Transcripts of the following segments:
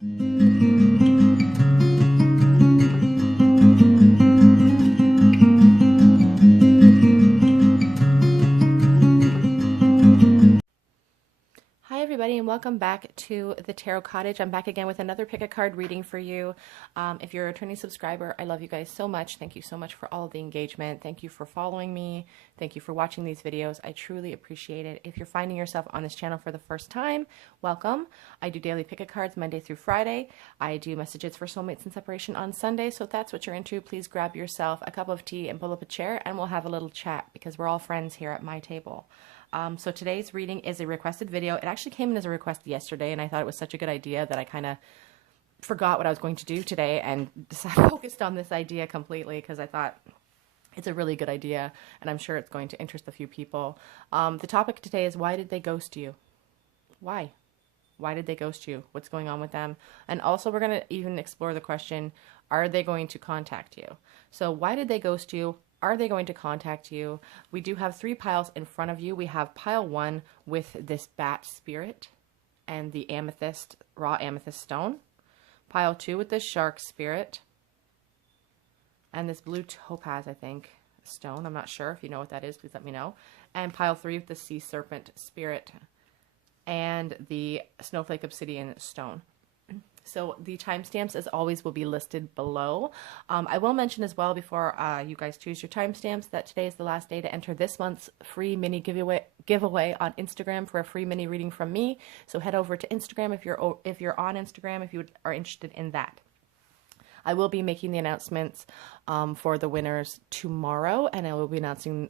Hi everybody and welcome back to the Tarot Cottage. I'm back again with another pick a card reading for you. If you're a returning subscriber, I love you guys so much. Thank you so much for all of the engagement. Thank you for following me. Thank you for watching these videos. I truly appreciate it. If you're finding yourself on this channel for the first time, welcome. I do daily pick a cards Monday through Friday. I do messages for soulmates and separation on Sunday. So if that's what you're into, please grab yourself a cup of tea and pull up a chair and we'll have a little chat because we're all friends here at my table. So today's reading is a requested video. It actually came in as a request yesterday, and I thought it was such a good idea that I kind of forgot what I was going to do today and focused on this idea completely because I thought it's a really good idea, and I'm sure it's going to interest a few people. The topic today is, why did they ghost you? Why? Why did they ghost you? What's going on with them? And also we're going to even explore the question, are they going to contact you? So why did they ghost you? Are they going to contact you? We do have 3 piles in front of you. We have pile 1 with this bat spirit and the amethyst, raw amethyst stone. Pile 2 with this shark spirit and this blue topaz, I think, stone. I'm not sure. If you know what that is, please let me know. And pile 3 with the sea serpent spirit and the snowflake obsidian stone. So the timestamps, as always, will be listed below. I will mention as well, before you guys choose your timestamps, that today is the last day to enter this month's free mini giveaway on Instagram for a free mini reading from me. So head over to Instagram if you're on Instagram, if you are interested in that. I will be making the announcements for the winners tomorrow, and I will be announcing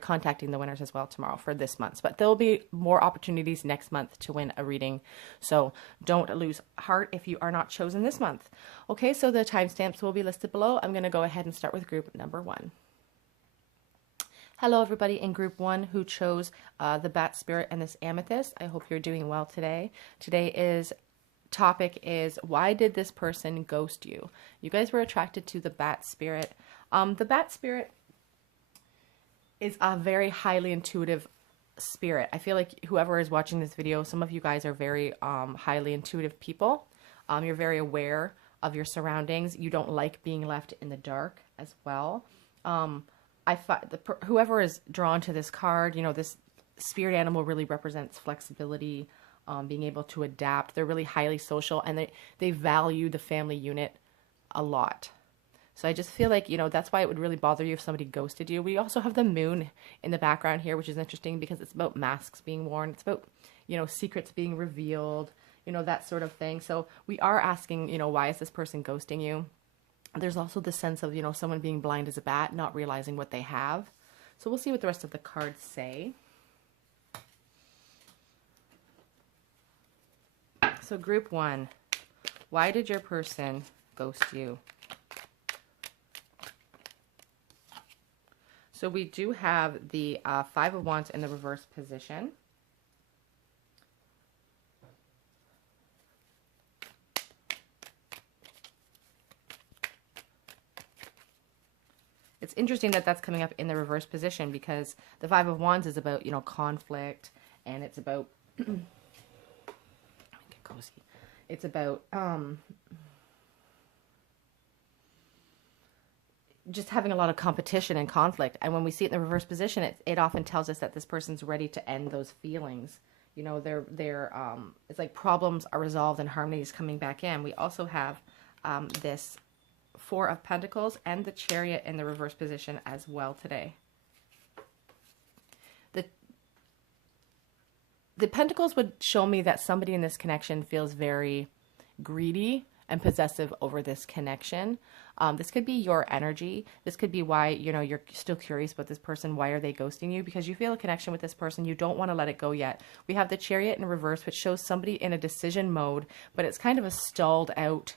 contacting the winners as well tomorrow for this month. But there will be more opportunities next month to win a reading. So don't lose heart if you are not chosen this month. Okay, so the timestamps will be listed below. I'm going to go ahead and start with group number 1. Hello, everybody in group 1 who chose the bat spirit and this amethyst. I hope you're doing well today. Today's topic is, why did this person ghost you? You guys were attracted to the bat spirit. The bat spirit is a very highly intuitive spirit. I feel like whoever is watching this video, some of you guys are very highly intuitive people. You're very aware of your surroundings. You don't like being left in the dark as well. Whoever is drawn to this card, you know, this spirit animal really represents flexibility, being able to adapt. They're really highly social, and they value the family unit a lot. So I just feel like, you know, that's why it would really bother you if somebody ghosted you. We also have the moon in the background here, which is interesting because it's about masks being worn. It's about, you know, secrets being revealed, you know, that sort of thing. So we are asking, you know, why is this person ghosting you? There's also the sense of, you know, someone being blind as a bat, not realizing what they have. So we'll see what the rest of the cards say. So group 1, why did your person ghost you? So we do have the 5 of Wands in the reverse position. It's interesting that that's coming up in the reverse position because the 5 of Wands is about, you know, conflict, and it's about get cozy. It's about just having a lot of competition and conflict. And when we see it in the reverse position, it often tells us that this person's ready to end those feelings. You know, it's like problems are resolved and harmony is coming back in. We also have this 4 of Pentacles and the Chariot in the reverse position as well today. The Pentacles would show me that somebody in this connection feels very greedy and possessive over this connection. This could be your energy. This could be why, you know, you're still curious about this person. Why are they ghosting you? Because you feel a connection with this person. You don't want to let it go yet. We have the Chariot in reverse, which shows somebody in a decision mode, but it's kind of a stalled out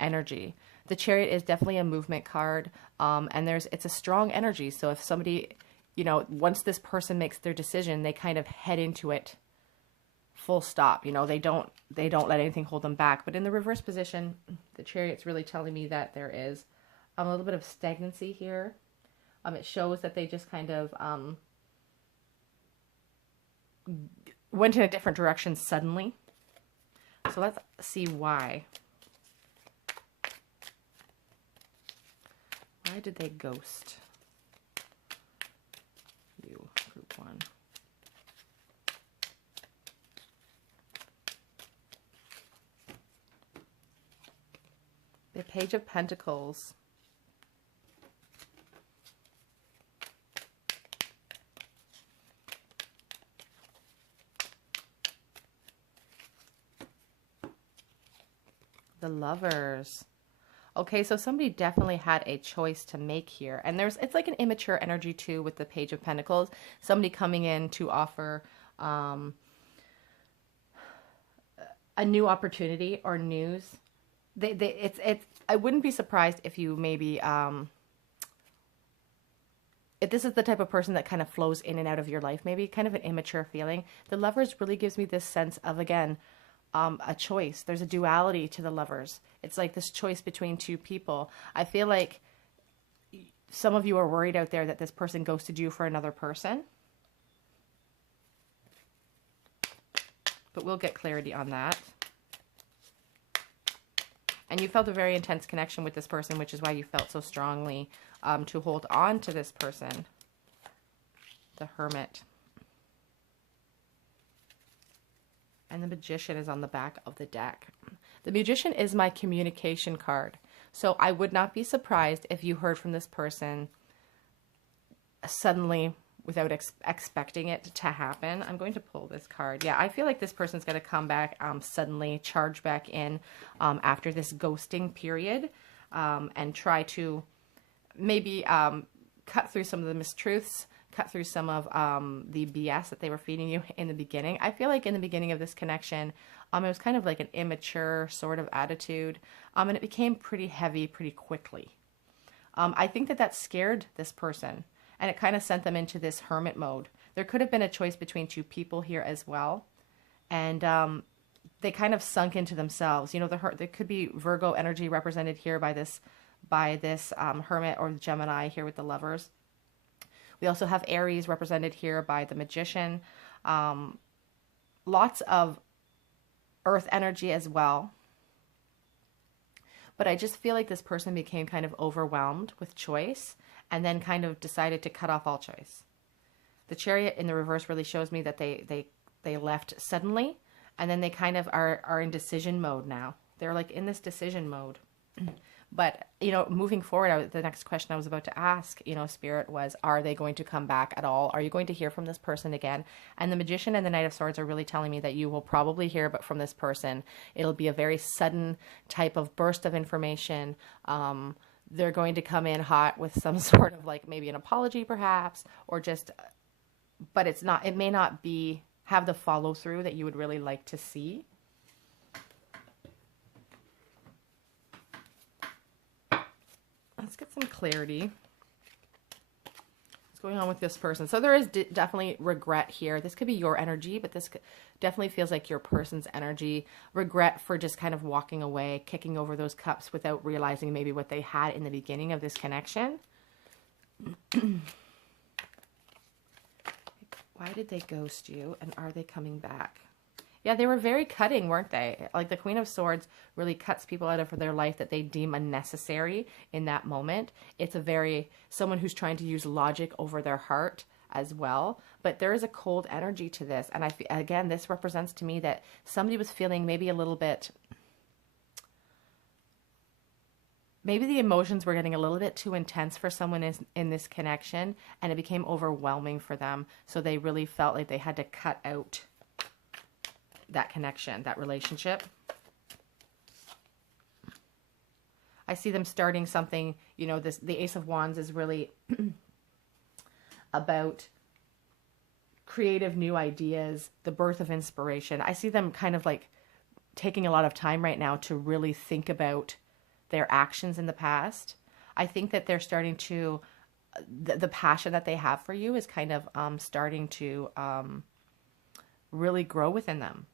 energy. The Chariot is definitely a movement card, and it's a strong energy. So if somebody, you know, once this person makes their decision, they kind of head into it full stop. You know, they don't let anything hold them back. But in the reverse position, the Chariot's really telling me that there is a little bit of stagnancy here. It shows that they just kind of went in a different direction suddenly. So let's see why. Why did they ghost you, group 1? The Page of Pentacles. The Lovers. Okay, so somebody definitely had a choice to make here. And it's like an immature energy too with the Page of Pentacles. Somebody coming in to offer a new opportunity or news. I wouldn't be surprised if you maybe, if this is the type of person that kind of flows in and out of your life, maybe kind of an immature feeling. The Lovers really gives me this sense of, again, a choice. There's a duality to the Lovers. It's like this choice between two people. I feel like some of you are worried out there that this person ghosted you for another person. But we'll get clarity on that. And you felt a very intense connection with this person, which is why you felt so strongly to hold on to this person. The Hermit. And the Magician is on the back of the deck. The Magician is my communication card. So I would not be surprised if you heard from this person suddenly without expecting it to happen. I'm going to pull this card. Yeah, I feel like this person's going to come back suddenly, charge back in after this ghosting period and try to maybe cut through some of the mistruths, cut through some of the BS that they were feeding you in the beginning. I feel like in the beginning of this connection, it was kind of like an immature sort of attitude, and it became pretty heavy pretty quickly. I think that scared this person, and it kind of sent them into this hermit mode. There could have been a choice between two people here as well, and they kind of sunk into themselves. You know, there could be Virgo energy represented here by this hermit, or Gemini here with the Lovers. We also have Aries represented here by the Magician. Lots of earth energy as well. But I just feel like this person became kind of overwhelmed with choice and then kind of decided to cut off all choice. The Chariot in the reverse really shows me that they left suddenly, and then they kind of are in decision mode now. They're like in this decision mode. But, you know, moving forward, the next question I was about to ask, you know, Spirit, was, are they going to come back at all? Are you going to hear from this person again? And the Magician and the Knight of Swords are really telling me that you will probably hear but from this person. It'll be a very sudden type of burst of information. They're going to come in hot with some sort of like maybe an apology perhaps, or just, but it may not have the follow through that you would really like to see. Let's get some clarity. What's going on with this person? So there is definitely regret here. This could be your energy, but this definitely feels like your person's energy. Regret for just kind of walking away, kicking over those cups without realizing maybe what they had in the beginning of this connection. Why did they ghost you, and are they coming back? Yeah, they were very cutting, weren't they? Like the Queen of Swords really cuts people out of their life that they deem unnecessary in that moment. It's someone who's trying to use logic over their heart as well. But there is a cold energy to this. And again, this represents to me that somebody was feeling maybe a little bit, maybe the emotions were getting a little bit too intense for someone in this connection, and it became overwhelming for them. So they really felt like they had to cut out that connection, that relationship. I see them starting something, you know, the Ace of Wands is really about creative new ideas, the birth of inspiration. I see them kind of like taking a lot of time right now to really think about their actions in the past. I think that they're starting to, the passion that they have for you is kind of starting to really grow within them.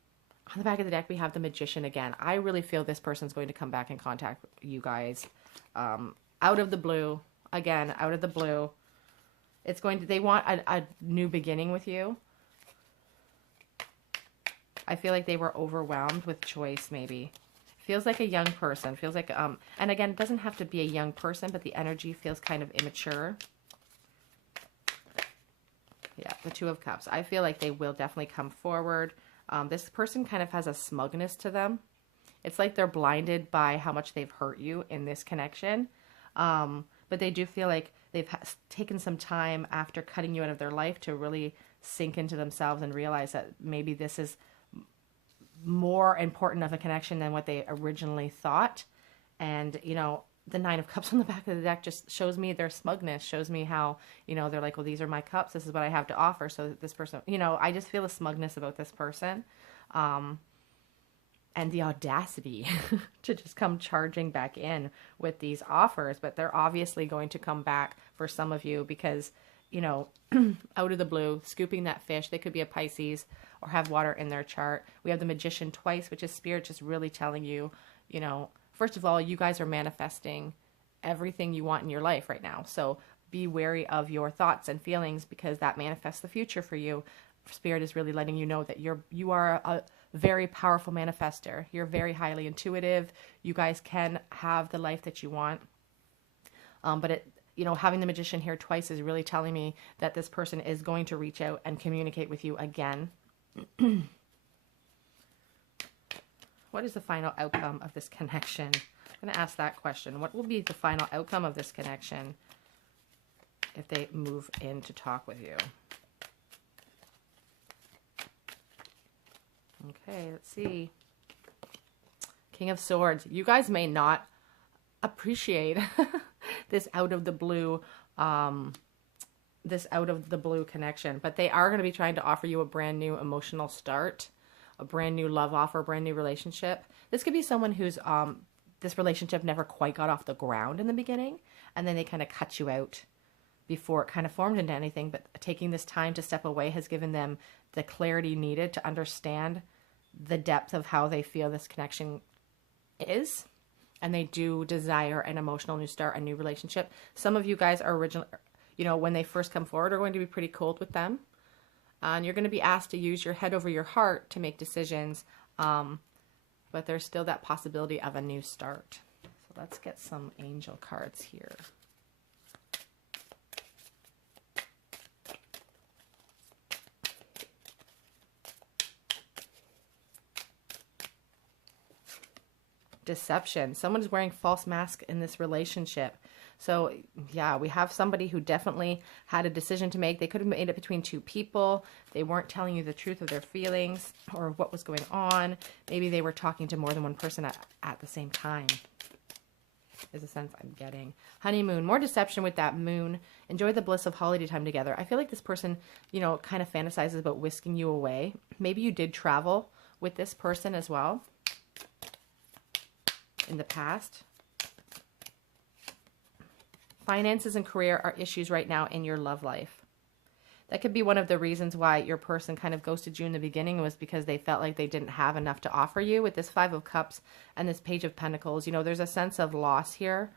On the back of the deck, we have the Magician again. I really feel this person's going to come back and contact you guys out of the blue. Again, out of the blue. They want a new beginning with you. I feel like they were overwhelmed with choice, maybe. Feels like a young person. Feels like, and again, it doesn't have to be a young person, but the energy feels kind of immature. Yeah, the Two of Cups. I feel like they will definitely come forward. This person kind of has a smugness to them. It's like they're blinded by how much they've hurt you in this connection. But they do feel like they've taken some time after cutting you out of their life to really sink into themselves and realize that maybe this is more important of a connection than what they originally thought. And, you know, the Nine of Cups on the back of the deck just shows me their smugness, shows me how, you know, they're like, well, these are my cups. This is what I have to offer. So this person, you know, I just feel a smugness about this person. And the audacity to just come charging back in with these offers. But they're obviously going to come back for some of you because, you know, out of the blue, scooping that fish. They could be a Pisces or have water in their chart. We have the Magician twice, which is Spirit just really telling you, you know, first of all, you guys are manifesting everything you want in your life right now. So be wary of your thoughts and feelings because that manifests the future for you. Spirit is really letting you know that you are a very powerful manifester. You're very highly intuitive. You guys can have the life that you want. But it, you know, having the Magician here twice is really telling me that this person is going to reach out and communicate with you again. What is the final outcome of this connection? I'm going to ask that question. What will be the final outcome of this connection if they move in to talk with you? Okay, let's see. King of Swords. You guys may not appreciate this out of the blue connection, but they are going to be trying to offer you a brand new emotional start, a brand new love offer, a brand new relationship. This could be someone who's this relationship never quite got off the ground in the beginning, and then they kind of cut you out before it kind of formed into anything. But taking this time to step away has given them the clarity needed to understand the depth of how they feel this connection is. And they do desire an emotional new start, a new relationship. Some of you guys are originally, you know, when they first come forward, are going to be pretty cold with them. And you're going to be asked to use your head over your heart to make decisions. But there's still that possibility of a new start. So let's get some angel cards here. Deception. Someone's wearing false mask in this relationship. So yeah, we have somebody who definitely had a decision to make. They could have made it between two people. They weren't telling you the truth of their feelings or what was going on. Maybe they were talking to more than one person at the same time. Is a sense I'm getting. Honeymoon. More deception with that moon. Enjoy the bliss of holiday time together. I feel like this person, you know, kind of fantasizes about whisking you away. Maybe you did travel with this person as well in the past. Finances and career are issues right now in your love life. That could be one of the reasons why your person kind of ghosted you in the beginning, was because they felt like they didn't have enough to offer you. With this Five of Cups and this Page of Pentacles, you know, there's a sense of loss here.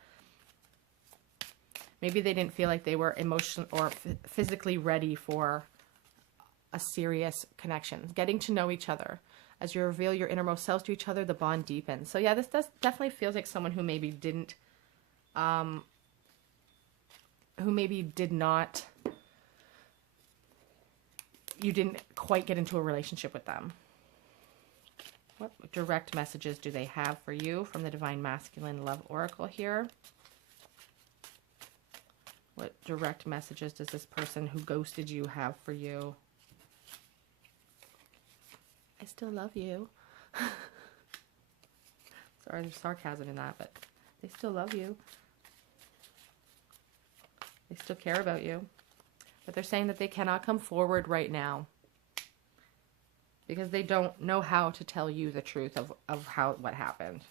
Maybe they didn't feel like they were emotionally or physically ready for a serious connection. Getting to know each other. As you reveal your innermost selves to each other, the bond deepens. So yeah, this definitely feels like someone who maybe didn't, you didn't quite get into a relationship with them. What direct messages do they have for you from the Divine Masculine Love Oracle here? What direct messages does this person who ghosted you have for you? I still love you. Sorry, there's sarcasm in that, but they still love you. They still care about you. But they're saying that they cannot come forward right now because they don't know how to tell you the truth of what happened.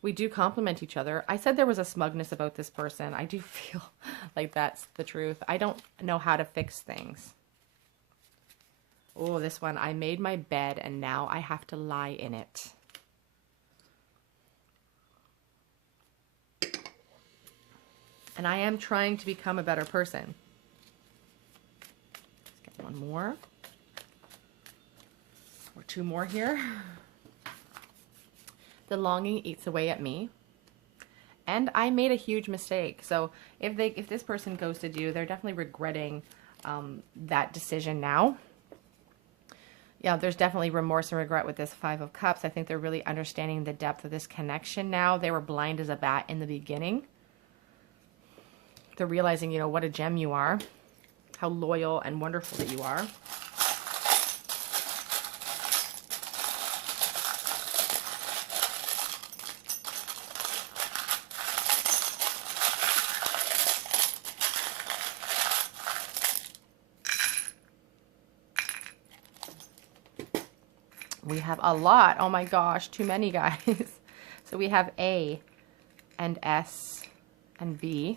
We do complement each other. I said there was a smugness about this person. I do feel like that's the truth. I don't know how to fix things. Oh, this one. I made my bed and now I have to lie in it. And I am trying to become a better person. one more. Or two more here. The longing eats away at me. And I made a huge mistake. So if this person ghosted you, they're definitely regretting that decision now. Yeah, there's definitely remorse and regret with this Five of Cups. I think they're really understanding the depth of this connection now. They were blind as a bat in the beginning. They're realizing, you know, what a gem you are, how loyal and wonderful that you are. We have a lot. Oh my gosh, too many, guys. So we have A and S and B.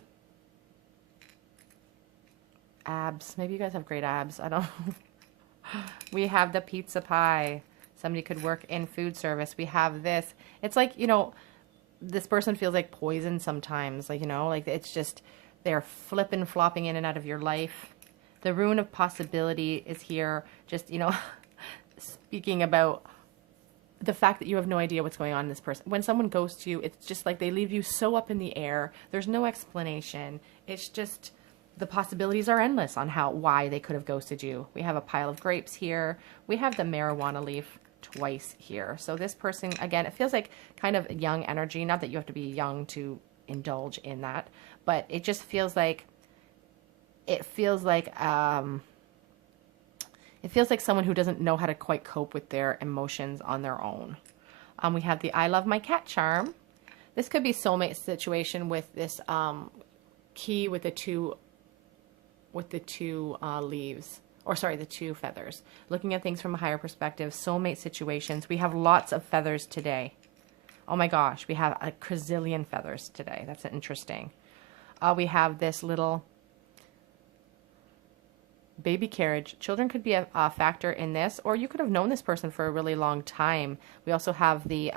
Abs. Maybe you guys have great abs. I don't know. We have the pizza pie. Somebody could work in food service. We have this. It's like, you know, this person feels like poison sometimes. Like, you know, like it's just, they're flipping, flopping in and out of your life. The Rune of Possibility is here. Just, you know, speaking about the fact that you have no idea what's going on in this person. When someone ghosts you, it's just like they leave you so up in the air. There's no explanation. It's just the possibilities are endless on why they could have ghosted you. We have a pile of grapes here. We have the marijuana leaf twice here. So this person, again, it feels like kind of young energy. Not that you have to be young to indulge in that, but it just feels like someone who doesn't know how to quite cope with their emotions on their own. We have the I love my cat charm. This could be soulmate situation with this key with the two leaves, or sorry, the two feathers. Looking at things from a higher perspective, soulmate situations. We have lots of feathers today. Oh my gosh, we have a gazillion feathers today. That's interesting. We have this little baby carriage. Children could be a factor in this, or you could have known this person for a really long time. We also have the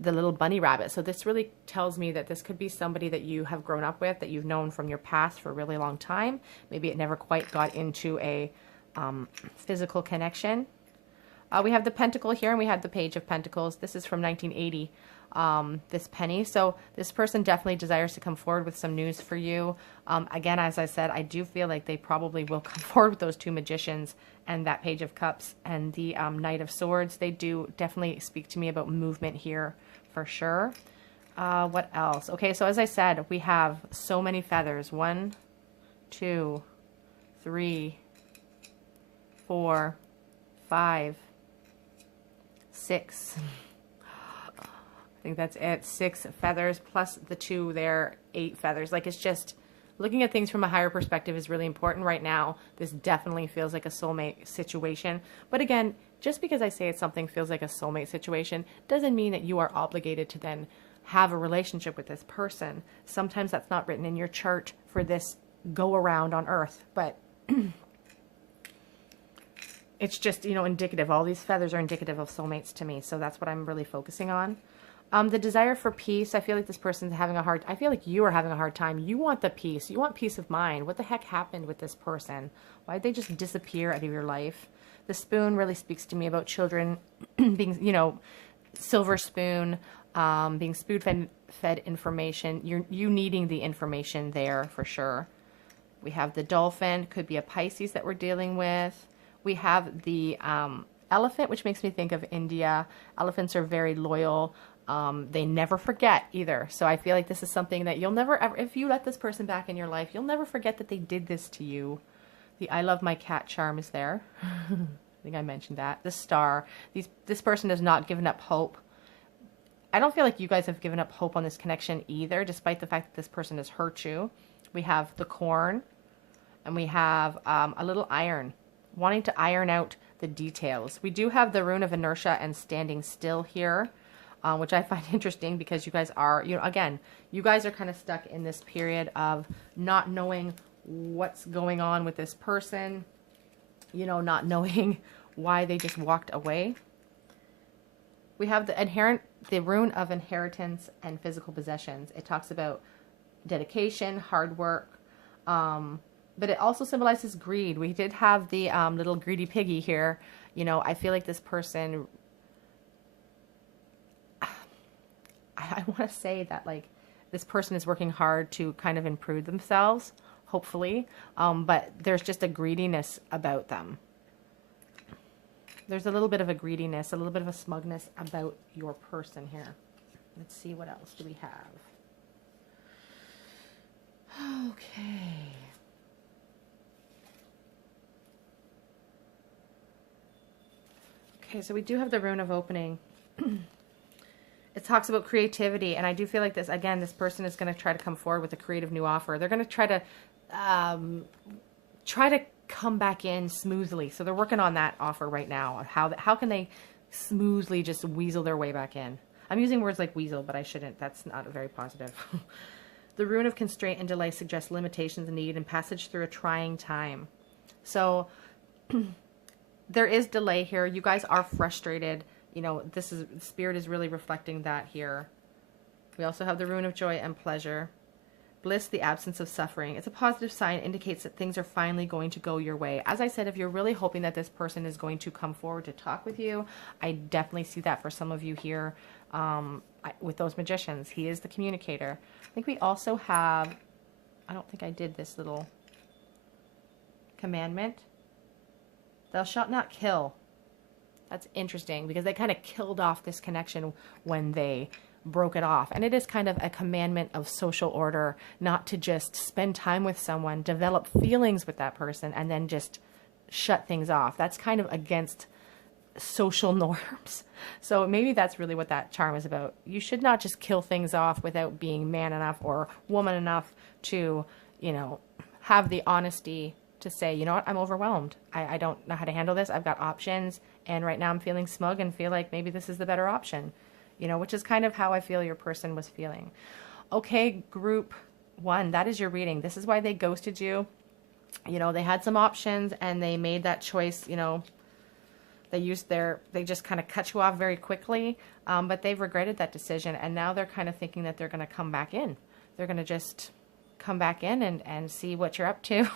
little bunny rabbit. So this really tells me that this could be somebody that you have grown up with, that you've known from your past for a really long time. Maybe it never quite got into a physical connection. We have the Pentacle here, and we have the Page of Pentacles. This is from 1980, this penny. So this person definitely desires to come forward with some news for you. Again, as I said, I do feel like they probably will come forward with those two magicians and that Page of Cups and the Knight of Swords. They do definitely speak to me about movement here for sure. What else? Okay, so as I said, we have so many feathers. 1, 2, 3, 4, 5, 6. I think that's it. 6 feathers plus the 2 there, 8 feathers. Like, it's just looking at things from a higher perspective is really important right now. This definitely feels like a soulmate situation. But again, just because I say something feels like a soulmate situation doesn't mean that you are obligated to then have a relationship with this person. Sometimes that's not written in your chart for this go around on Earth, but it's just, you know, indicative. All these feathers are indicative of soulmates to me. So that's what I'm really focusing on. The desire for peace. I feel like this person's having a hard, I feel like you are having a hard time. You want the peace. You want peace of mind. What the heck happened with this person? Why did they just disappear out of your life? The spoon really speaks to me about children being, you know, silver spoon, being spoon-fed information. You needing the information there for sure. We have the dolphin. Could be a Pisces that we're dealing with. We have the elephant, which makes me think of India. Elephants are very loyal. They never forget either. So I feel like this is something that you'll never ever, if you let this person back in your life, you'll never forget that they did this to you. The I love my cat charm is there. I think I mentioned that. The star. This person has not given up hope. I don't feel like you guys have given up hope on this connection either, despite the fact that this person has hurt you. We have the corn, and we have a little iron, wanting to iron out the details. We do have the rune of inertia and standing still here, which I find interesting because you guys are, you know, again, you guys are kind of stuck in this period of not knowing what's going on with this person, you know, not knowing why they just walked away. We have the rune of inheritance and physical possessions. It talks about dedication, hard work, But it also symbolizes greed. We did have the little greedy piggy here. You know, I feel like this person, I want to say that like this person is working hard to kind of improve themselves, hopefully. But there's just a greediness about them. There's a little bit of a greediness, a little bit of a smugness about your person here. Let's see, what else do we have? Okay. Okay, so we do have the Rune of Opening. It talks about creativity, and I do feel like this, again, this person is going to try to come forward with a creative new offer. They're going to try to come back in smoothly. So they're working on that offer right now. How can they smoothly just weasel their way back in? I'm using words like weasel, but I shouldn't. That's not very positive. The Rune of Constraint and Delay suggests limitations, need, and passage through a trying time. So there is delay here. You guys are frustrated. You know, Spirit is really reflecting that here. We also have the Rune of Joy and Pleasure. Bliss, the absence of suffering. It's a positive sign, indicates that things are finally going to go your way. As I said, if you're really hoping that this person is going to come forward to talk with you, I definitely see that for some of you here with those magicians. He is the communicator. I think we also have, I don't think I did this little commandment. Thou shalt not kill. That's interesting because they kind of killed off this connection when they broke it off. And it is kind of a commandment of social order not to just spend time with someone, develop feelings with that person, and then just shut things off. That's kind of against social norms. So maybe that's really what that charm is about. You should not just kill things off without being man enough or woman enough to, you know, have the honesty to say, you know what, I'm overwhelmed. I don't know how to handle this. I've got options. And right now I'm feeling smug and feel like maybe this is the better option. You know, which is kind of how I feel your person was feeling. Okay, group 1, that is your reading. This is why they ghosted you. You know, they had some options and they made that choice, you know, they just kind of cut you off very quickly, but they've regretted that decision. And now they're kind of thinking that they're going to come back in. They're going to just come back in and see what you're up to.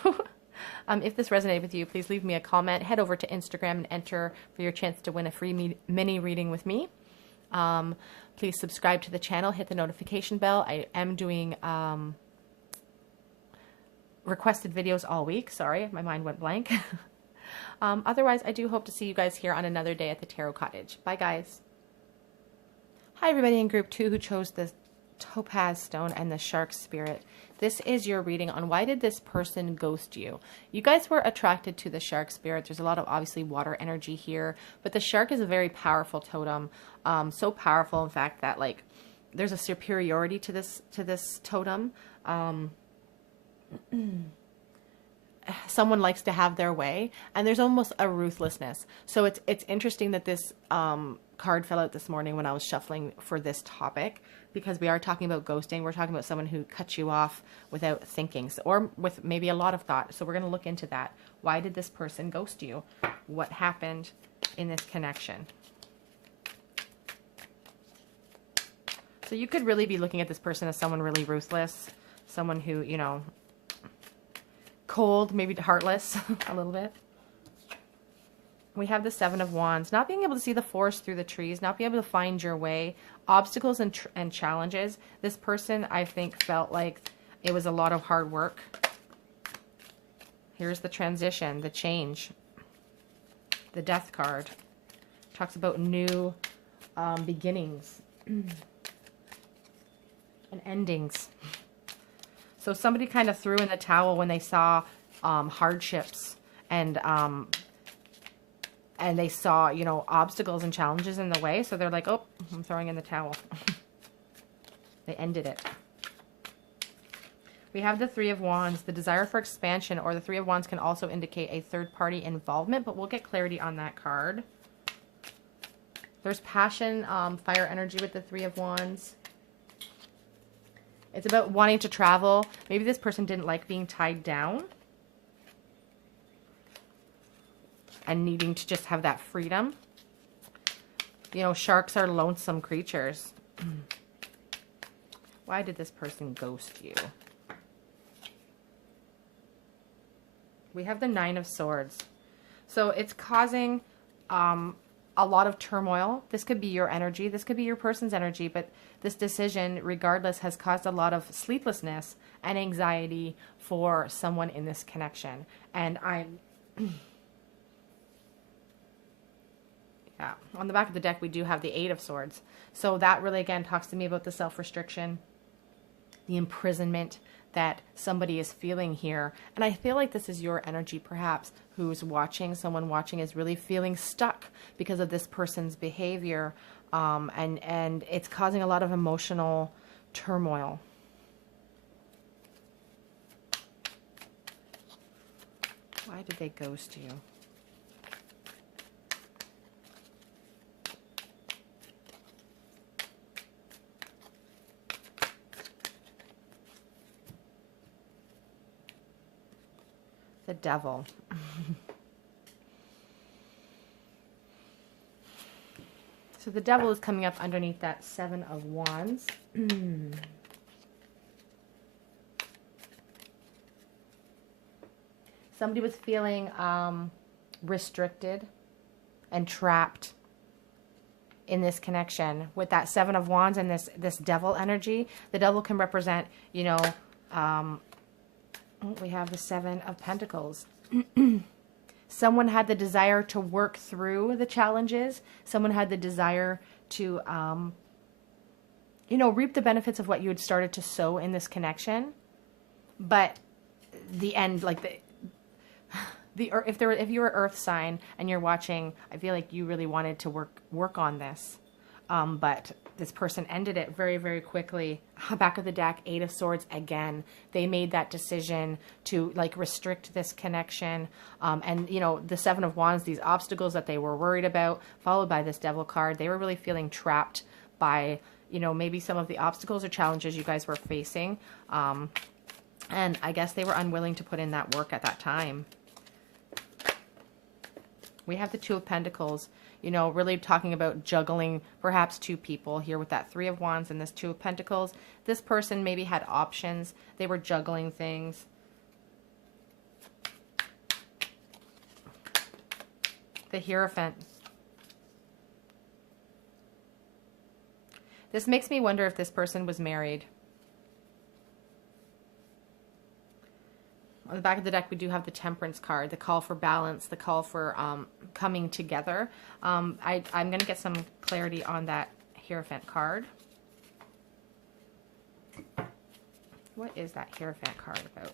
If this resonated with you, please leave me a comment. Head over to Instagram and enter for your chance to win a free mini reading with me. Please subscribe to the channel, hit the notification bell. I am doing requested videos all week. Sorry, my mind went blank. Otherwise, I do hope to see you guys here on another day at the Tarot Cottage. Bye, guys. Hi, everybody in group 2 who chose the Topaz Stone and the Shark Spirit. This is your reading on why did this person ghost you. You guys were attracted to the Shark Spirit. There's a lot of obviously water energy here, but the shark is a very powerful totem. So powerful, in fact, that like there's a superiority to this totem. Someone likes to have their way, and there's almost a ruthlessness. So it's interesting that this card fell out this morning when I was shuffling for this topic, because we are talking about ghosting. We're talking about someone who cuts you off without thinking, or with maybe a lot of thought. So we're going to look into that. Why did this person ghost you? What happened in this connection? So you could really be looking at this person as someone really ruthless, someone who, you know, cold, maybe heartless a little bit. We have the Seven of Wands, not being able to see the forest through the trees, not being able to find your way, obstacles and challenges. This person, I think, felt like it was a lot of hard work. Here's the transition, the change. The Death card talks about new beginnings and endings. So somebody kind of threw in the towel when they saw hardships and they saw, you know, obstacles and challenges in the way. So they're like, oh, I'm throwing in the towel. They ended it. We have the Three of Wands, the desire for expansion, or the Three of Wands can also indicate a third-party involvement, but we'll get clarity on that card. There's passion, fire energy with the Three of Wands. It's about wanting to travel. Maybe this person didn't like being tied down and needing to just have that freedom. You know, sharks are lonesome creatures. Why did this person ghost you? We have the Nine of Swords. So it's causing a lot of turmoil. This could be your energy. This could be your person's energy. But this decision, regardless, has caused a lot of sleeplessness and anxiety for someone in this connection. And I'm... yeah, on the back of the deck, we do have the Eight of Swords. So that really, again, talks to me about the self-restriction, the imprisonment that somebody is feeling here. And I feel like this is your energy, perhaps, who's watching. Someone watching is really feeling stuck because of this person's behavior. And it's causing a lot of emotional turmoil. Why did they ghost you? The Devil. So the Devil is coming up underneath that Seven of Wands. Somebody was feeling restricted and trapped in this connection with that Seven of Wands and this Devil energy. The Devil can represent, you know, we have the Seven of Pentacles. Someone had the desire to work through the challenges. Someone had the desire to, you know, reap the benefits of what you had started to sow in this connection. But the end, like if you're an Earth sign and you're watching, I feel like you really wanted to work on this. But this person ended it very, very quickly. Back of the deck, Eight of Swords again. They made that decision to like restrict this connection. And you know, the Seven of Wands, these obstacles that they were worried about, followed by this Devil card, they were really feeling trapped by, you know, maybe some of the obstacles or challenges you guys were facing. And I guess they were unwilling to put in that work at that time. We have the Two of Pentacles, you know, really talking about juggling perhaps two people here with that Three of Wands and this Two of Pentacles. This person maybe had options. They were juggling things. The Hierophant. This makes me wonder if this person was married. On the back of the deck, we do have the Temperance card, the call for balance, the call for coming together. I'm going to get some clarity on that Hierophant card. What is that Hierophant card about?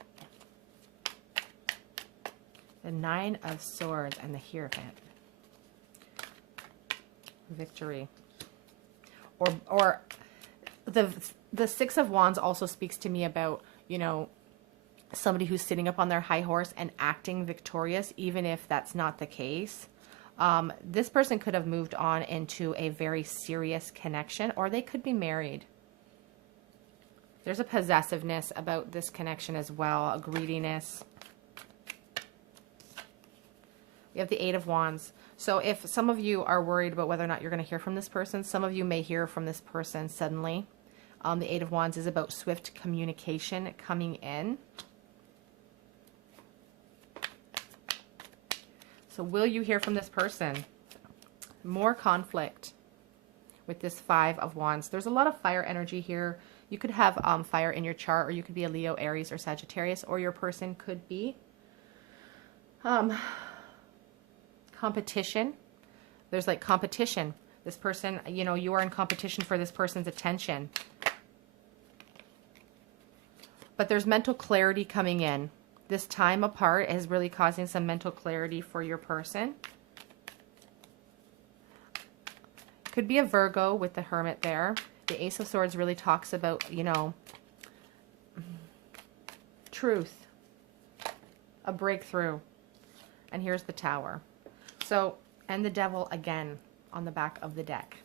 The Nine of Swords and the Hierophant. Victory. Or the Six of Wands also speaks to me about, you know, somebody who's sitting up on their high horse and acting victorious, even if that's not the case. This person could have moved on into a very serious connection, or they could be married. There's a possessiveness about this connection as well, a greediness. We have the Eight of Wands. So if some of you are worried about whether or not you're going to hear from this person, some of you may hear from this person suddenly. The Eight of Wands is about swift communication coming in. So will you hear from this person? More conflict with this Five of Wands. There's a lot of fire energy here. You could have fire in your chart, or you could be a Leo, Aries, or Sagittarius, or your person could be competition. There's like competition. This person, you know, you are in competition for this person's attention. But there's mental clarity coming in. This time apart is really causing some mental clarity for your person. Could be a Virgo with the Hermit there. The Ace of Swords really talks about, you know, truth, a breakthrough. And here's the Tower. So, and the Devil again on the back of the deck.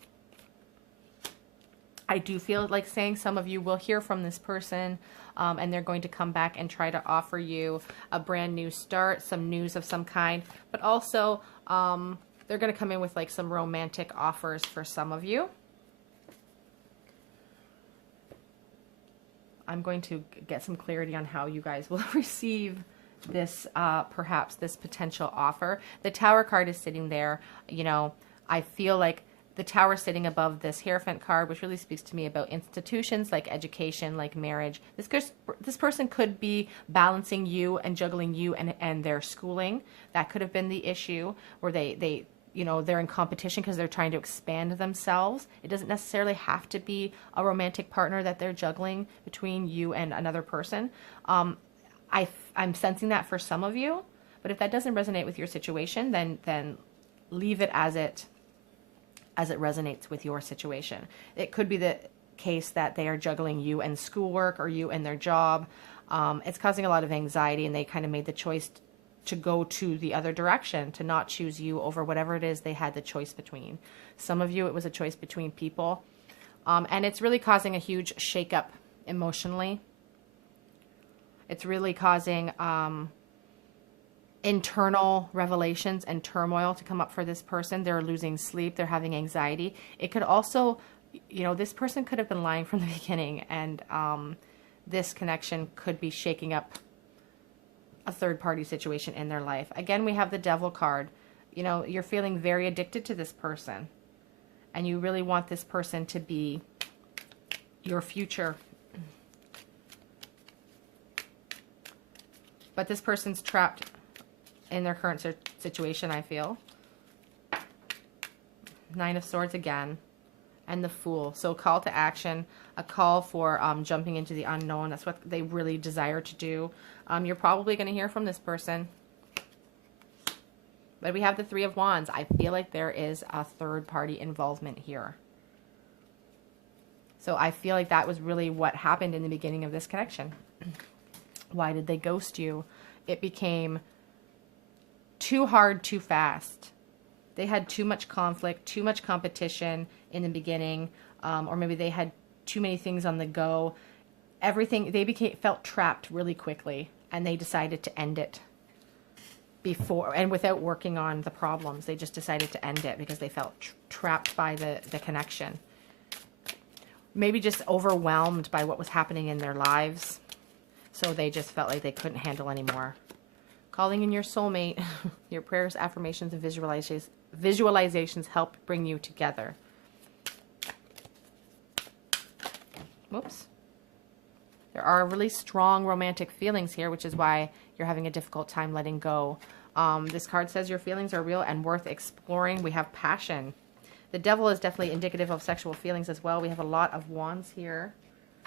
I do feel like saying some of you will hear from this person, and they're going to come back and try to offer you a brand new start, some news of some kind, but also they're going to come in with like some romantic offers for some of you. I'm going to get some clarity on how you guys will receive this, perhaps this potential offer. The Tower card is sitting there. You know, I feel like the Tower sitting above this Hierophant card, which really speaks to me about institutions like education, like marriage. This person could be balancing you and juggling you and their schooling. That could have been the issue, where they you know, they're in competition because they're trying to expand themselves. It doesn't necessarily have to be a romantic partner that they're juggling between you and another person. I'm sensing that for some of you, but if that doesn't resonate with your situation, then leave it as it resonates with your situation. It could be the case that they are juggling you and schoolwork or you and their job. It's causing a lot of anxiety, and they kind of made the choice to go to the other direction, to not choose you over whatever it is they had the choice between. Some of you, it was a choice between people. And it's really causing a huge shakeup emotionally. It's really causing internal revelations and turmoil to come up for this person. They're losing sleep. They're having anxiety. It could also, you know, this person could have been lying from the beginning, and this connection could be shaking up a third-party situation in their life. Again, we have the Devil card. You know, you're feeling very addicted to this person, and you really want this person to be your future. But this person's trapped in their current situation, I feel. Nine of Swords again. And the Fool. So call to action, a call for jumping into the unknown. That's what they really desire to do. You're probably going to hear from this person. But we have the Three of Wands. I feel like there is a third-party involvement here. So I feel like that was really what happened in the beginning of this connection. Why did they ghost you? It became too hard, too fast. They had too much conflict, too much competition in the beginning, or maybe they had too many things on the go. Everything, they felt trapped really quickly, and they decided to end it before, and without working on the problems. They just decided to end it because they felt trapped by the connection. Maybe just overwhelmed by what was happening in their lives. So they just felt like they couldn't handle anymore. Calling in your soulmate. Your prayers, affirmations, and visualizations help bring you together. Whoops. There are really strong romantic feelings here, which is why you're having a difficult time letting go. This card says your feelings are real and worth exploring. We have passion. The Devil is definitely indicative of sexual feelings as well. We have a lot of wands here.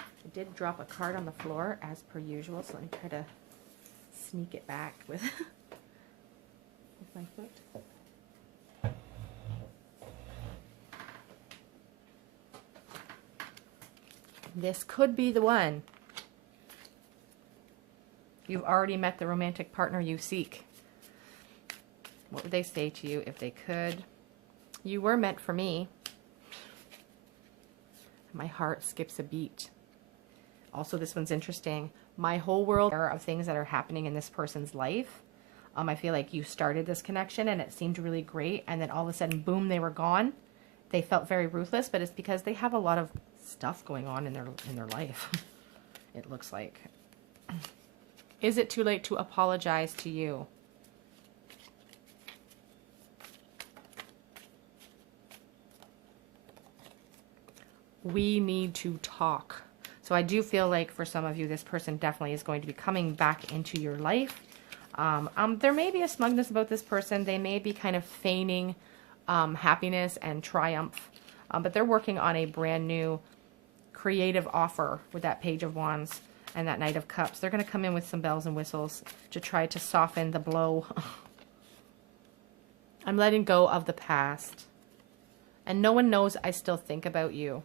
I did drop a card on the floor as per usual, so let me try to sneak it back with, with my foot. This could be the one. You've already met the romantic partner you seek. What would they say to you if they could? You were meant for me. My heart skips a beat. Also, this one's interesting. My whole world of things that are happening in this person's life. I feel like you started this connection and it seemed really great, and then all of a sudden, boom, they were gone. They felt very ruthless, but it's because they have a lot of stuff going on in their life. It looks like. Is it too late to apologize to you? We need to talk. So I do feel like for some of you, this person definitely is going to be coming back into your life. There may be a smugness about this person. They may be kind of feigning happiness and triumph. But they're working on a brand new creative offer with that Page of Wands and that Knight of Cups. They're going to come in with some bells and whistles to try to soften the blow. I'm letting go of the past. And no one knows I still think about you.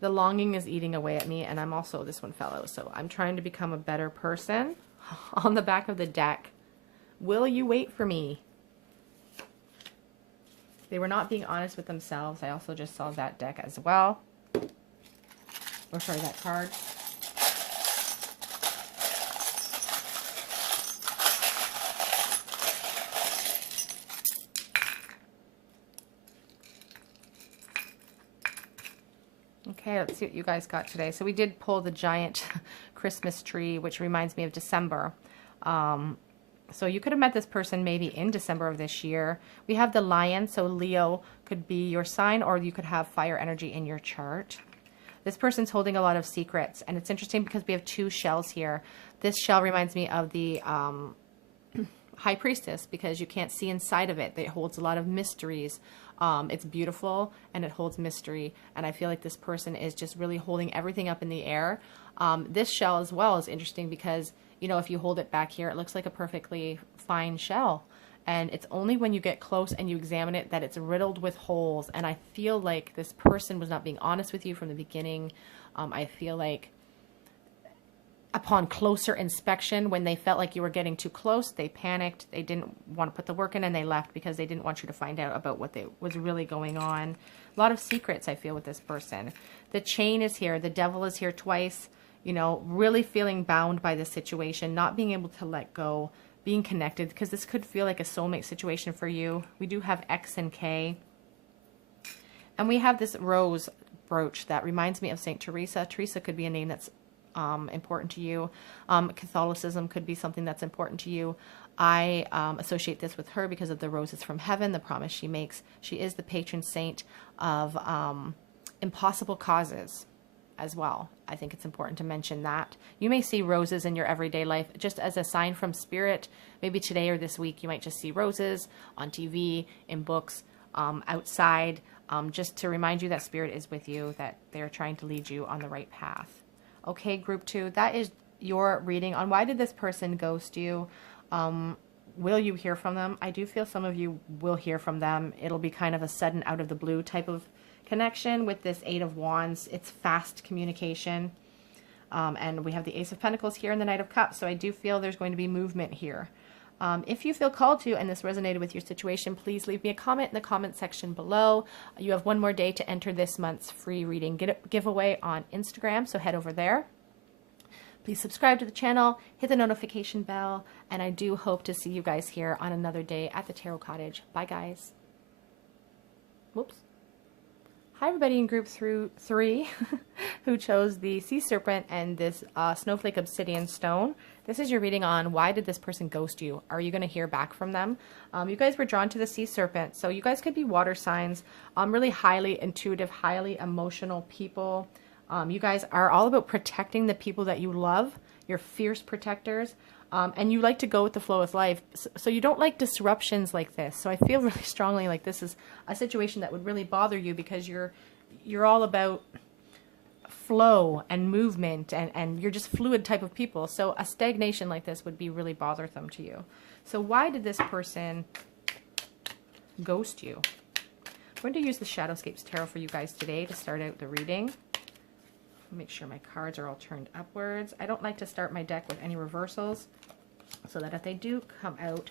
The longing is eating away at me, and I'm also, this one fell out, so I'm trying to become a better person. On the back of the deck, will you wait for me? They were not being honest with themselves. I also just saw that deck as well. Or sorry, that card. Okay, let's see what you guys got today. So we did pull the giant Christmas tree, which reminds me of December. So you could have met this person maybe in December of this year. We have the lion, so Leo could be your sign, or you could have fire energy in your chart. This person's holding a lot of secrets, and it's interesting because we have two shells here. This shell reminds me of the High Priestess because you can't see inside of it. It holds a lot of mysteries. It's beautiful and it holds mystery, and I feel like this person is just really holding everything up in the air. This shell as well is interesting because, you know, if you hold it back here, it looks like a perfectly fine shell. And it's only when you get close and you examine it that it's riddled with holes. And I feel like this person was not being honest with you from the beginning. I feel like upon closer inspection, when they felt like you were getting too close, they panicked. They didn't want to put the work in and they left because they didn't want you to find out about what was really going on. A lot of secrets I feel with this person. The chain is here. The devil is here twice. You know, really feeling bound by this situation, not being able to let go, being connected, because this could feel like a soulmate situation for you. We do have X and K. And we have this rose brooch that reminds me of Saint Teresa. Teresa could be a name that's important to you. Catholicism could be something that's important to you. I associate this with her because of the roses from heaven, the promise she makes. She is the patron saint of impossible causes as well. I think it's important to mention that. You may see roses in your everyday life just as a sign from spirit. Maybe today or this week you might just see roses on TV, in books, outside, just to remind you that spirit is with you, that they're trying to lead you on the right path. Okay, group 2, that is your reading on why did this person ghost you. Will you hear from them? I do feel some of you will hear from them. It'll be kind of a sudden out of the blue type of connection with this 8 of Wands. It's fast communication. And we have the Ace of Pentacles here and the Knight of Cups. So I do feel there's going to be movement here. If you feel called to and this resonated with your situation, please leave me a comment in the comment section below. You have one more day to enter this month's free reading giveaway on Instagram, so head over there. Please subscribe to the channel, hit the notification bell, and I do hope to see you guys here on another day at the Tarot Cottage. Bye, guys. Whoops. Hi, everybody in group 3 who chose the Sea Serpent and this Snowflake Obsidian Stone. This is your reading on why did this person ghost you? Are you going to hear back from them? You guys were drawn to the Sea Serpent, so you guys could be water signs, really highly intuitive, highly emotional people. You guys are all about protecting the people that you love. You're fierce protectors. And you like to go with the flow of life. So you don't like disruptions like this. So I feel really strongly like this is a situation that would really bother you because you're all about flow and movement and you're just fluid type of people. So a stagnation like this would be really bothersome to you. So why did this person ghost you? I'm going to use the Shadowscapes Tarot for you guys today to start out the reading. Make sure my cards are all turned upwards. I don't like to start my deck with any reversals so that if they do come out,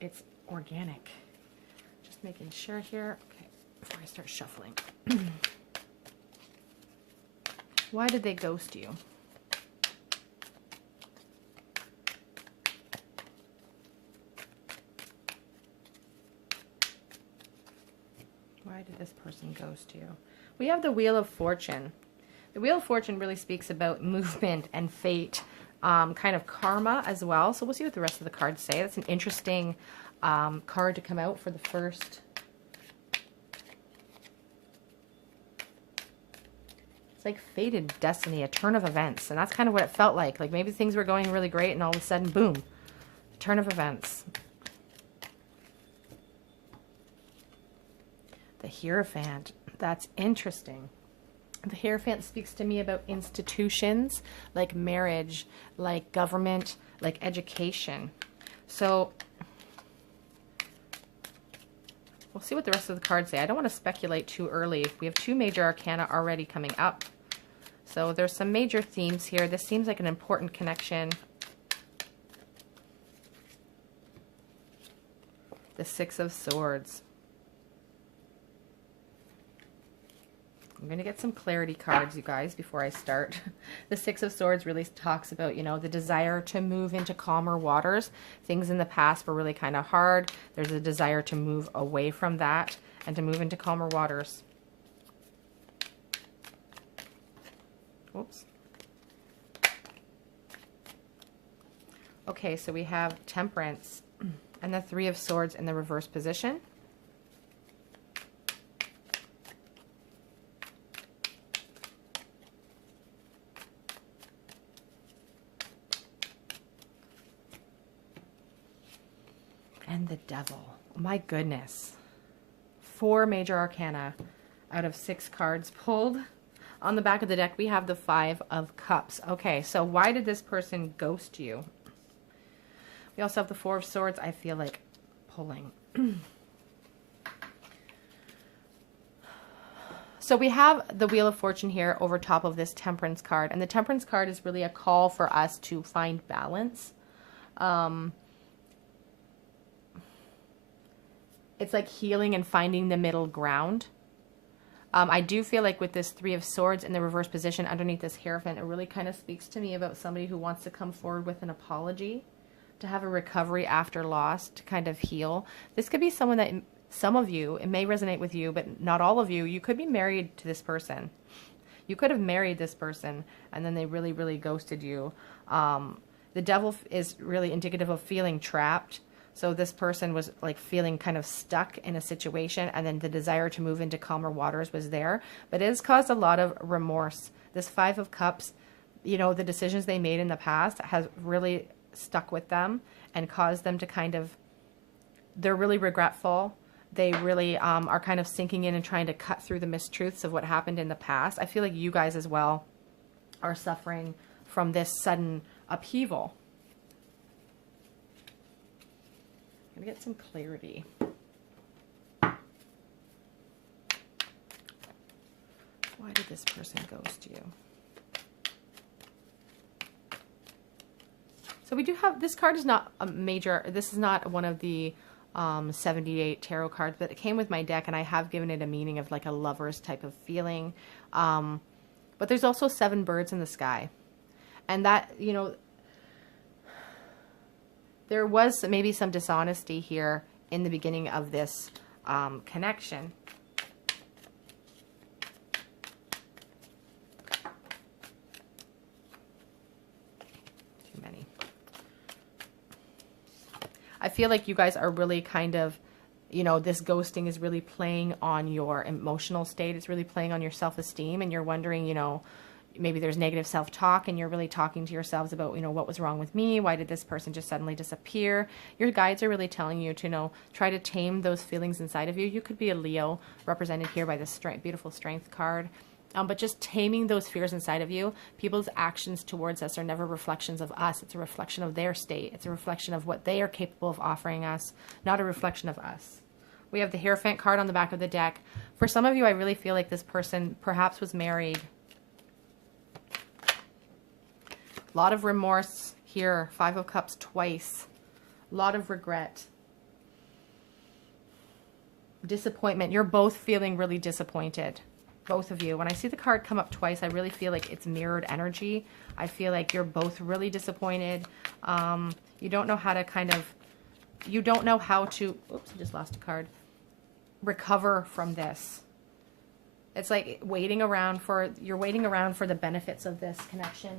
it's organic. Just making sure here. Okay, before I start shuffling. Why did they ghost you? Why did this person ghost you? We have the Wheel of Fortune. The Wheel of Fortune really speaks about movement and fate, kind of karma as well. So we'll see what the rest of the cards say. That's an interesting card to come out for the first. It's like fated destiny, a turn of events. And that's kind of what it felt like. Like maybe things were going really great and all of a sudden, boom, turn of events. The Hierophant. That's interesting. The Hierophant speaks to me about institutions, like marriage, like government, like education. So we'll see what the rest of the cards say. I don't want to speculate too early. We have 2 major arcana already coming up. So there's some major themes here. This seems like an important connection. The 6 of Swords. I'm going to get some clarity cards, you guys, before I start. The 6 of Swords really talks about, you know, the desire to move into calmer waters. Things in the past were really kind of hard. There's a desire to move away from that and to move into calmer waters. Whoops. Okay, so we have Temperance and the Three of Swords in the reverse position. And the Devil. My goodness. 4 major arcana out of 6 cards pulled. On the back of the deck, we have the 5 of Cups. Okay, so why did this person ghost you? We also have the 4 of Swords, I feel like pulling. So we have the Wheel of Fortune here over top of this Temperance card. And the Temperance card is really a call for us to find balance. It's like healing and finding the middle ground. I do feel like with this 3 of Swords in the reverse position underneath this Hierophant, it really kind of speaks to me about somebody who wants to come forward with an apology, to have a recovery after loss, to kind of heal. This could be someone that, some of you, it may resonate with you, but not all of you. You could be married to this person. You could have married this person, and then they really, really ghosted you. The Devil is really indicative of feeling trapped. So this person was like feeling kind of stuck in a situation, and then the desire to move into calmer waters was there. But it has caused a lot of remorse. This 5 of Cups, you know, the decisions they made in the past has really stuck with them and caused them to kind of, they're really regretful. They really are kind of sinking in and trying to cut through the mistruths of what happened in the past. I feel like you guys as well are suffering from this sudden upheaval. I'm going to get some clarity. Why did this person ghost you? So we do have, this card is not a major, this is not one of the 78 tarot cards, but it came with my deck, and I have given it a meaning of like a lover's type of feeling. But there's also 7 birds in the sky. And that, you know, there was maybe some dishonesty here in the beginning of this connection. Too many. I feel like you guys are really kind of, you know, this ghosting is really playing on your emotional state. It's really playing on your self-esteem, and you're wondering, you know, maybe there's negative self-talk, and you're really talking to yourselves about, you know, what was wrong with me? Why did this person just suddenly disappear? Your guides are really telling you to, you know, try to tame those feelings inside of you. You could be a Leo, represented here by this strength, beautiful Strength card. But just taming those fears inside of you. People's actions towards us are never reflections of us. It's a reflection of their state. It's a reflection of what they are capable of offering us, not a reflection of us. We have the Hierophant card on the back of the deck. For some of you, I really feel like this person perhaps was married. A lot of remorse here. 5 of Cups twice. A lot of regret. Disappointment. You're both feeling really disappointed. Both of you. When I see the card come up twice, I really feel like it's mirrored energy. I feel like you're both really disappointed. You don't know how to kind of, you don't know how to, oops, I just lost a card, recover from this. It's like waiting around for, you're waiting around for the benefits of this connection.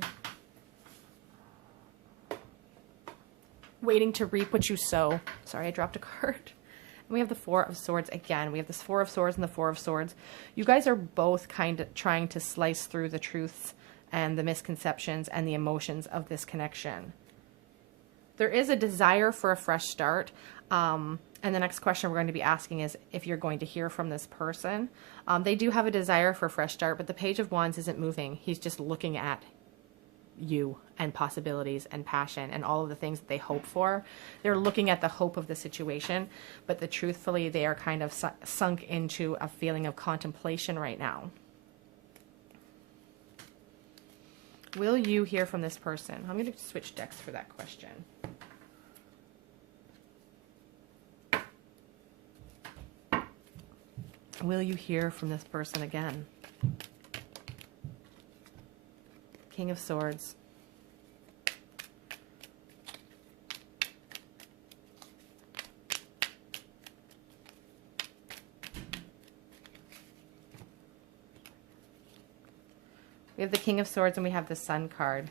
Waiting to reap what you sow. Sorry, I dropped a card. And we have the 4 of Swords again. We have this 4 of Swords and the 4 of Swords. You guys are both kind of trying to slice through the truths and the misconceptions and the emotions of this connection. There is a desire for a fresh start. And the next question we're going to be asking is if you're going to hear from this person. They do have a desire for a fresh start, but the Page of Wands isn't moving. He's just looking at you and possibilities and passion and all of the things that they hope for. They're looking at the hope of the situation, but truthfully, they are kind of sunk into a feeling of contemplation right now. Will you hear from this person? I'm going to switch decks for that question. Will you hear from this person again? King of Swords. We have the King of Swords and we have the Sun card.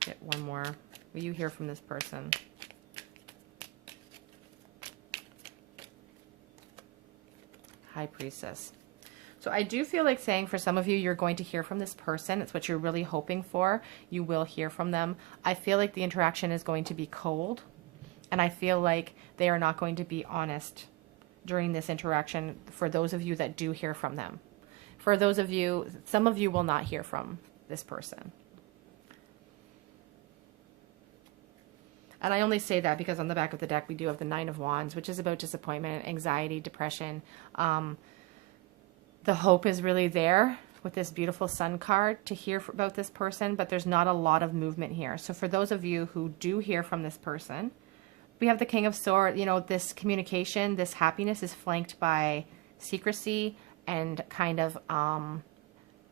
Get one more. Will you hear from this person? High Priestess. So I do feel like saying for some of you, you're going to hear from this person. It's what you're really hoping for. You will hear from them. I feel like the interaction is going to be cold. And I feel like they are not going to be honest during this interaction for those of you that do hear from them. For those of you, some of you will not hear from this person. And I only say that because on the back of the deck, we do have the Nine of Wands, which is about disappointment, anxiety, depression. The hope is really there with this beautiful Sun card to hear about this person, but there's not a lot of movement here. So for those of you who do hear from this person, we have the King of Swords. You know, this communication, this happiness is flanked by secrecy and kind of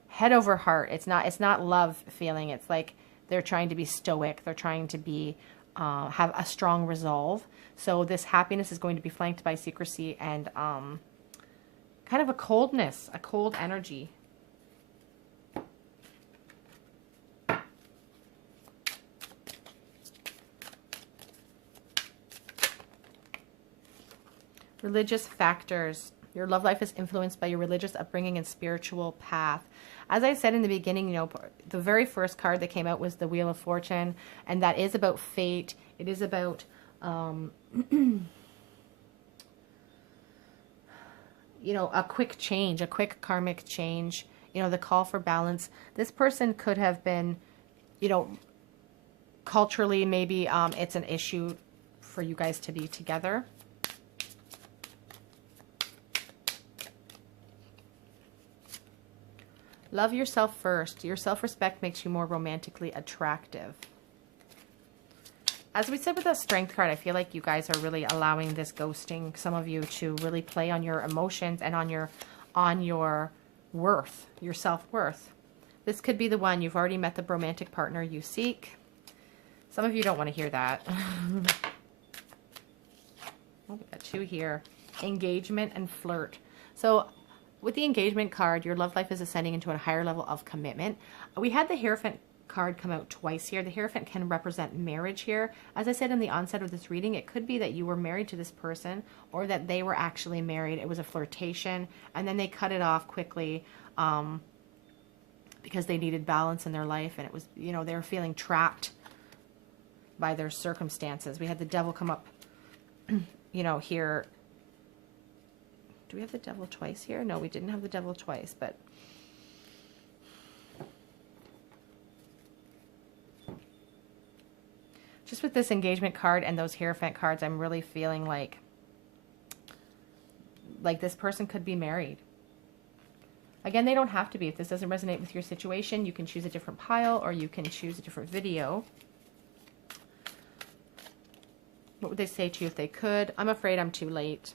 head over heart. It's not love feeling. It's like they're trying to be stoic. They're trying to be have a strong resolve. So this happiness is going to be flanked by secrecy and kind of a coldness, a cold energy. Religious factors. Your love life is influenced by your religious upbringing and spiritual path. As I said in the beginning, you know, the very first card that came out was the Wheel of Fortune, and that is about fate. It is about you know, a quick change, a quick karmic change, you know, the call for balance. This person could have been, you know, culturally, maybe it's an issue for you guys to be together. Love yourself first. Your self-respect makes you more romantically attractive. As we said with the Strength card, I feel like you guys are really allowing this ghosting, some of you, to really play on your emotions and on your worth, your self-worth. This could be the one. You've already met the romantic partner you seek. Some of you don't want to hear that. Oh, we got two here. Engagement and flirt. So with the engagement card, your love life is ascending into a higher level of commitment. We had the Hierophant card come out twice here. The Hierophant can represent marriage here. As I said in the onset of this reading, it could be that you were married to this person or that they were actually married. It was a flirtation and then they cut it off quickly because they needed balance in their life, and it was, you know, they were feeling trapped by their circumstances. We had the Devil come up, you know, here. Do we have the Devil twice here? No, we didn't have the Devil twice, but just with this engagement card and those Hierophant cards, I'm really feeling like this person could be married. Again, they don't have to be. If this doesn't resonate with your situation, you can choose a different pile or you can choose a different video. What would they say to you if they could? I'm afraid I'm too late.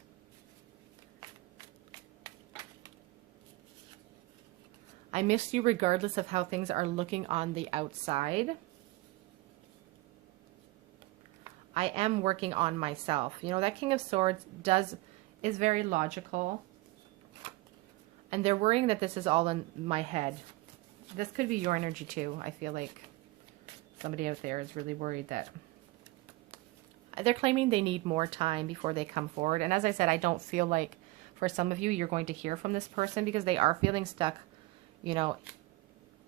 I miss you regardless of how things are looking on the outside. I am working on myself. You know, that King of Swords is very logical. And they're worrying that this is all in my head. This could be your energy too. I feel like somebody out there is really worried that they're claiming they need more time before they come forward. And as I said, I don't feel like for some of you, you're going to hear from this person because they are feeling stuck. You know,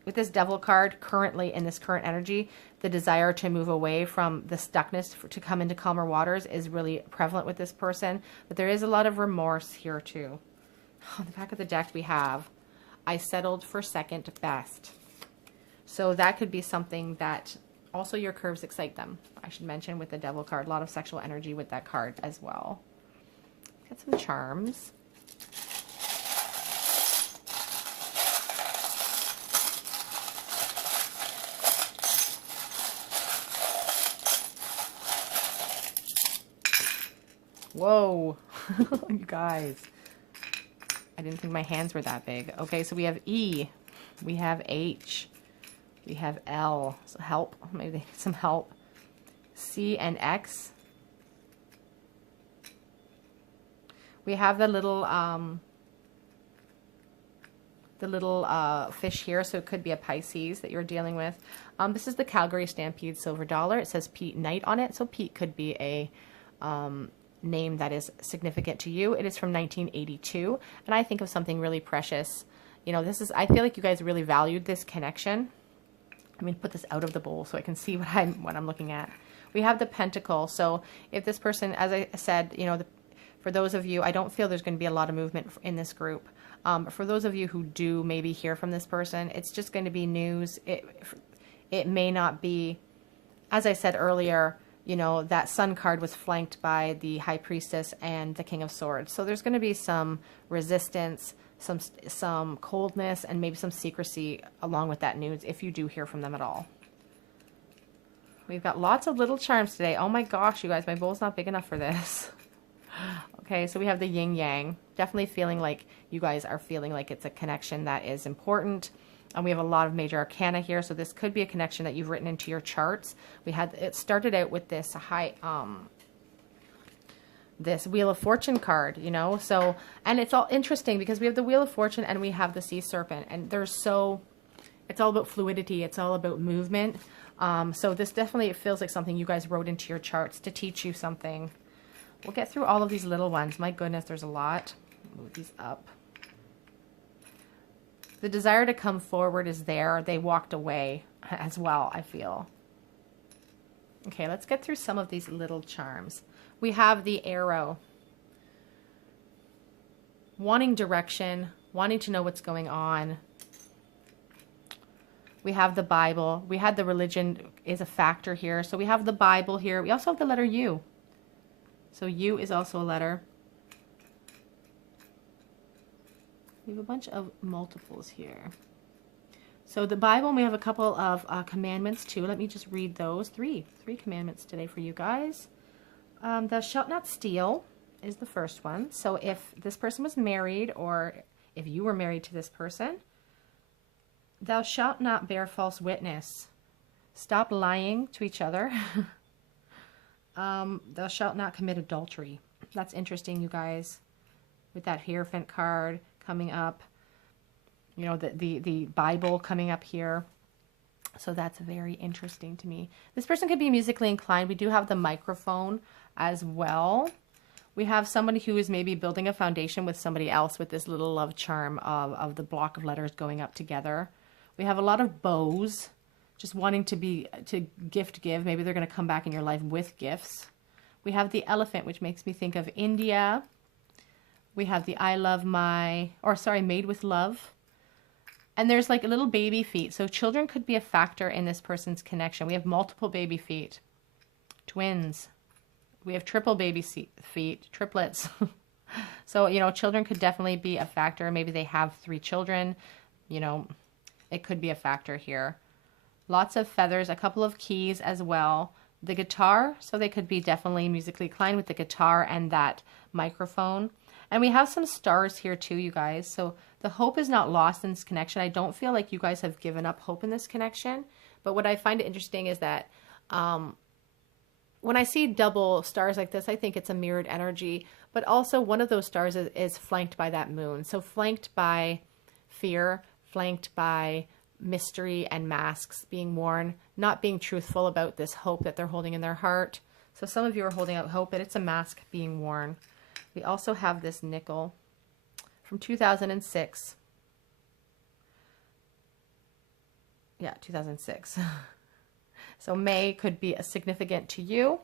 with this Devil card currently in this current energy, the desire to move away from the stuckness to come into calmer waters is really prevalent with this person. But there is a lot of remorse here too. On the back of the deck we have, I settled for second best. So that could be something that also your curves excite them. I should mention with the Devil card, a lot of sexual energy with that card as well. Got some charms. Whoa, you guys. I didn't think my hands were that big. Okay, so we have E, we have H, we have L, so help, maybe they need some help. C and X. the little fish here, so it could be a Pisces that you're dealing with. This is the Calgary Stampede silver dollar. It says Pete Knight on it, so Pete could be a name that is significant to you. It is from 1982, and I think of something really precious. You know, I feel like you guys really valued this connection. Let me put this out of the bowl so I can see what I'm looking at. We have the Pentacle. So if this person, as I said, you know, for those of you, I don't feel there's going to be a lot of movement in this group. For those of you who do maybe hear from this person, it's just going to be news. It may not be, as I said earlier, you know, that Sun card was flanked by the High Priestess and the King of Swords. So there's going to be some resistance, some coldness, and maybe some secrecy along with that news if you do hear from them at all. We've got lots of little charms today. Oh my gosh, you guys, my bowl's not big enough for this. Okay, so we have the yin yang. Definitely feeling like you guys are feeling like it's a connection that is important. And we have a lot of major arcana here, so this could be a connection that you've written into your charts. It started out with this this Wheel of Fortune card, you know. So, and it's all interesting because we have the Wheel of Fortune and we have the Sea Serpent, and it's all about fluidity. It's all about movement. So this definitely feels like something you guys wrote into your charts to teach you something. We'll get through all of these little ones. My goodness, there's a lot. Move these up. The desire to come forward is there. They walked away as well, I feel. Okay, let's get through some of these little charms. We have the Arrow. Wanting direction, wanting to know what's going on. We have the Bible. We had the religion is a factor here. So we have the Bible here. We also have the letter U. So U is also a letter. We have a bunch of multiples here. So the Bible, we have a couple of commandments too. Let me just read those. Three commandments today for you guys. Thou shalt not steal is the first one. So if this person was married, or if you were married to this person, thou shalt not bear false witness. Stop lying to each other. Thou shalt not commit adultery. That's interesting, you guys. With that Hierophant card coming up, you know, the Bible coming up here. So that's very interesting to me. This person could be musically inclined. We do have the microphone as well. We have somebody who is maybe building a foundation with somebody else with this little love charm of the block of letters going up together. We have a lot of bows, just wanting to give. Maybe they're going to come back in your life with gifts. We have the Elephant, which makes me think of India. We have the Made with Love. And there's like little baby feet. So children could be a factor in this person's connection. We have multiple baby feet. Twins. We have triple baby feet. Triplets. So, you know, children could definitely be a factor. Maybe they have 3 children. You know, it could be a factor here. Lots of feathers. A couple of keys as well. The guitar. So they could be definitely musically inclined with the guitar and that microphone. And we have some stars here too, you guys. So the hope is not lost in this connection. I don't feel like you guys have given up hope in this connection. But what I find interesting is that when I see double stars like this, I think it's a mirrored energy. But also one of those stars is flanked by that moon. So flanked by fear, flanked by mystery and masks being worn, not being truthful about this hope that they're holding in their heart. So some of you are holding out hope, but it's a mask being worn. We also have this nickel from 2006. Yeah, 2006. So May could be significant to you.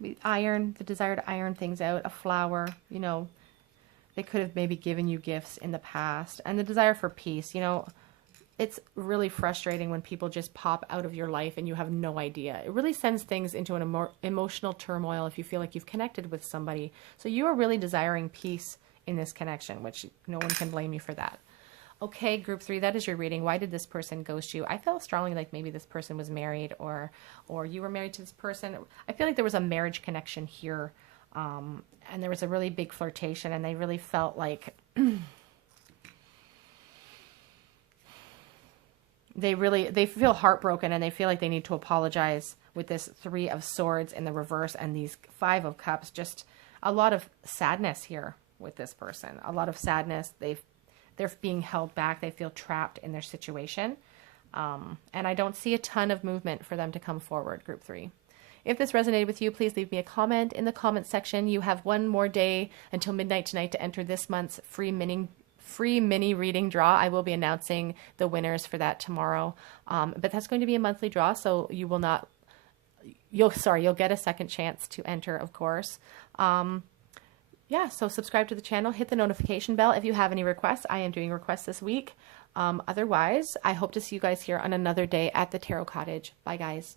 The desire to iron things out, a flower, you know, they could have maybe given you gifts in the past. And the desire for peace, you know, it's really frustrating when people just pop out of your life and you have no idea. It really sends things into an emotional turmoil if you feel like you've connected with somebody. So you are really desiring peace in this connection, which no one can blame you for that. Okay, group 3, that is your reading. Why did this person ghost you? I feel strongly like maybe this person was married or you were married to this person. I feel like there was a marriage connection here. And there was a really big flirtation and they really felt like they feel heartbroken and they feel like they need to apologize with this 3 of Swords in the reverse and these 5 of Cups. Just a lot of sadness here with this person. A lot of sadness. they're being held back. They feel trapped in their situation. And I don't see a ton of movement for them to come forward, group 3. If this resonated with you, please leave me a comment in the comment section. You have one more day until midnight tonight to enter this month's free mini reading draw. I will be announcing the winners for that tomorrow. But that's going to be a monthly draw, so you will not, you'll get a second chance to enter, of course. Yeah, so subscribe to the channel, hit the notification bell if you have any requests. I am doing requests this week. Otherwise, I hope to see you guys here on another day at the Tarot Cottage. Bye, guys.